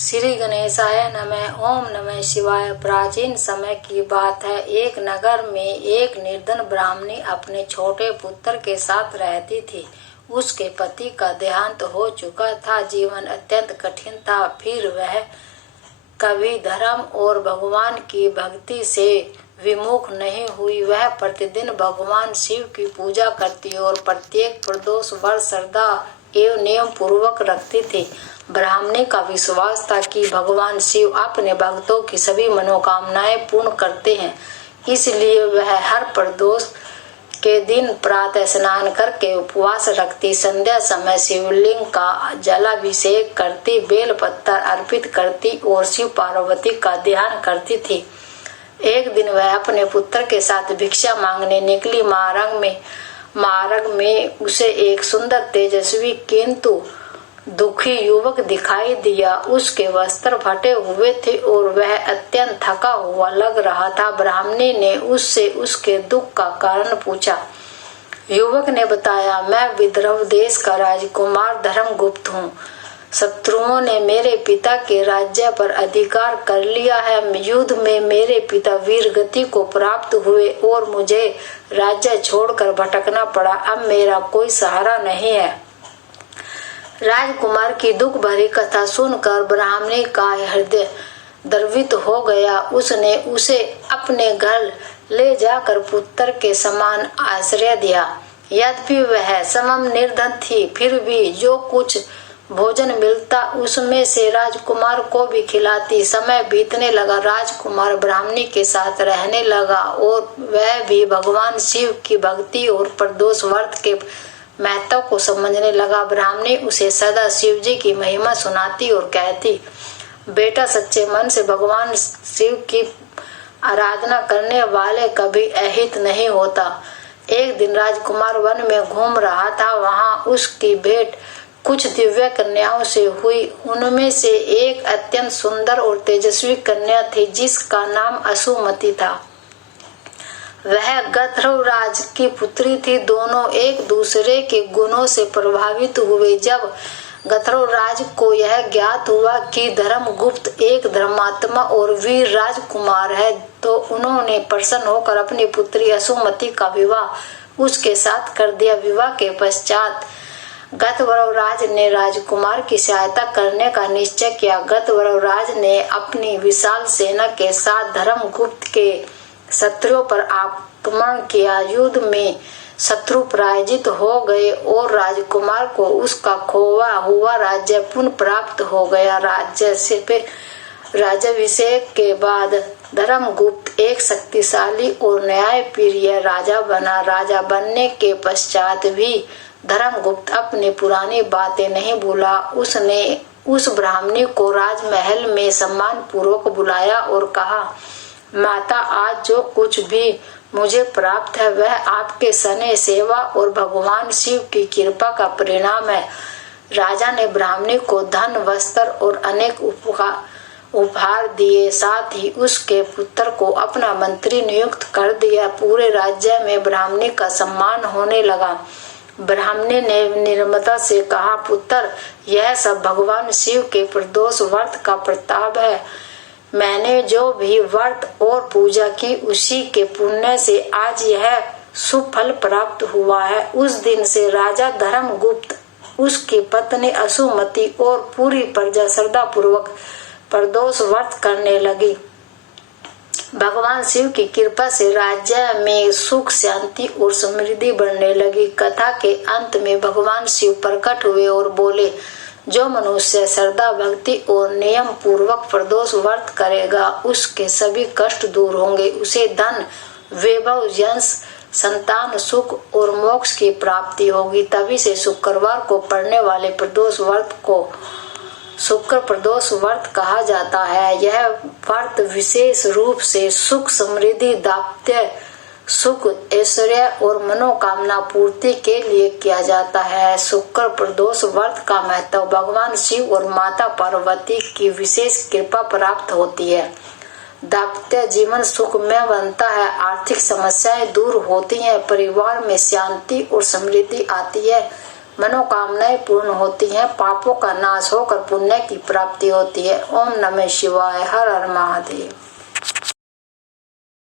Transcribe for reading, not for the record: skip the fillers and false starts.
श्री गणेशाय नमः। ओम नमः शिवाय। प्राचीन समय की बात है। एक नगर में एक निर्धन ब्राह्मणी अपने छोटे पुत्र के साथ रहती थी। उसके पति का देहांत हो चुका था। जीवन अत्यंत कठिन था। फिर वह कभी धर्म और भगवान की भक्ति से विमुख नहीं हुई। वह प्रतिदिन भगवान शिव की पूजा करती और प्रत्येक प्रदोष व्रत श्रद्धा एवं नियम पूर्वक रखती थी। ब्राह्मणी का विश्वास था कि भगवान शिव अपने भक्तों की सभी मनोकामनाएं पूर्ण करते हैं। इसलिए वह हर प्रदोष के दिन प्रातः स्नान करके उपवास रखती, संध्या समय शिवलिंग का जलाभिषेक करती, बेल पत्थर अर्पित करती और शिव पार्वती का ध्यान करती थी। एक दिन वह अपने पुत्र के साथ भिक्षा मांगने निकली। मार्ग में उसे एक सुंदर तेजस्वी किंतु दुखी युवक दिखाई दिया। उसके वस्त्र फटे हुए थे और वह अत्यंत थका हुआ लग रहा था। ब्राह्मणी ने उससे उसके दुख का कारण पूछा। युवक ने बताया, मैं विदर्भ देश का राजकुमार धर्मगुप्त हूँ। शत्रुओं ने मेरे पिता के राज्य पर अधिकार कर लिया है। युद्ध में मेरे पिता वीरगति को प्राप्त हुए और मुझे राज्य छोड़कर भटकना पड़ा। अब मेरा कोई सहारा नहीं है। राजकुमार की दुख भरी कथा सुनकर ब्राह्मणी का हृदय द्रवित हो गया। उसने उसे अपने घर ले जाकर पुत्र के समान आश्रय दिया। यद्यपि वह समम निर्धन थी, फिर भी जो कुछ भोजन मिलता उसमें से राजकुमार को भी खिलाती। समय बीतने लगा। राजकुमार ब्राह्मणी के साथ रहने लगा और वह भी भगवान शिव की भक्ति और प्रदोष व्रत के महत्व को समझने लगा। ब्राह्मणी उसे सदा शिव जी की महिमा सुनाती और कहती, बेटा, सच्चे मन से भगवान शिव की आराधना करने वाले कभी अहित नहीं होता। एक दिन राजकुमार वन में घूम रहा था। वहां उसकी भेंट कुछ दिव्य कन्याओं से हुई। उनमें से एक अत्यंत सुंदर और तेजस्वी कन्या थी जिसका नाम असुमति था। वह गंधर्वराज की पुत्री थी। दोनों एक दूसरे के गुणों से प्रभावित हुए। जब गंधर्वराज को यह ज्ञात हुआ कि धर्मगुप्त एक धर्मात्मा और वीर राजकुमार है, तो उन्होंने प्रसन्न होकर अपनी पुत्री असुमति का विवाह उसके साथ कर दिया। विवाह के पश्चात गंधर्वराज ने राजकुमार की सहायता करने का निश्चय किया। गंधर्वराज ने अपनी विशाल सेना के साथ धर्मगुप्त के शत्रुओं पर आक्रमण किया। युद्ध में शत्रु पराजित हो गए और राजकुमार को उसका खोया हुआ राज्य पुनः प्राप्त हो गया। राज्याभिषेक के बाद धर्मगुप्त एक शक्तिशाली और न्यायप्रिय राजा बना। राजा बनने के पश्चात भी धर्मगुप्त अपनी पुरानी बातें नहीं भूला। उसने उस ब्राह्मणी को राजमहल में सम्मान पूर्वक बुलाया और कहा, माता, आज जो कुछ भी मुझे प्राप्त है वह आपके स्नेह, सेवा और भगवान शिव की कृपा का परिणाम है। राजा ने ब्राह्मणी को धन, वस्त्र और अनेक उपहार दिए। साथ ही उसके पुत्र को अपना मंत्री नियुक्त कर दिया। पूरे राज्य में ब्राह्मणी का सम्मान होने लगा। ब्राह्मणी ने निर्ममता से कहा, पुत्र, यह सब भगवान शिव के प्रदोष व्रत का प्रताप है। मैंने जो भी व्रत और पूजा की उसी के पुण्य से आज यह शुभ फल प्राप्त हुआ है। उस दिन से राजा धर्मगुप्त, उसकी पत्नी असुमति और पूरी प्रजा श्रद्धा पूर्वक प्रदोष व्रत करने लगी। भगवान शिव की कृपा से राज्य में सुख, शांति और समृद्धि बढ़ने लगी। कथा के अंत में भगवान शिव प्रकट हुए और बोले, जो मनुष्य श्रद्धा, भक्ति और नियम पूर्वक प्रदोष व्रत करेगा उसके सभी कष्ट दूर होंगे। उसे धन, वैभव, यश, संतान, सुख और मोक्ष की प्राप्ति होगी। तभी से शुक्रवार को पड़ने वाले प्रदोष व्रत को शुक्र प्रदोष व्रत कहा जाता है। यह व्रत विशेष रूप से सुख, समृद्धि, दाम्पत्य सुख, ऐश्वर्य और मनोकामना पूर्ति के लिए किया जाता है। शुक्र प्रदोष व्रत का महत्व, भगवान शिव और माता पार्वती की विशेष कृपा प्राप्त होती है। दाम्पत्य जीवन सुखमय बनता है। आर्थिक समस्याएं दूर होती हैं। परिवार में शांति और समृद्धि आती है। मनोकामनाएं पूर्ण होती हैं, पापों का नाश होकर पुण्य की प्राप्ति होती है। ओम नमः शिवाय। हर हर महादेव।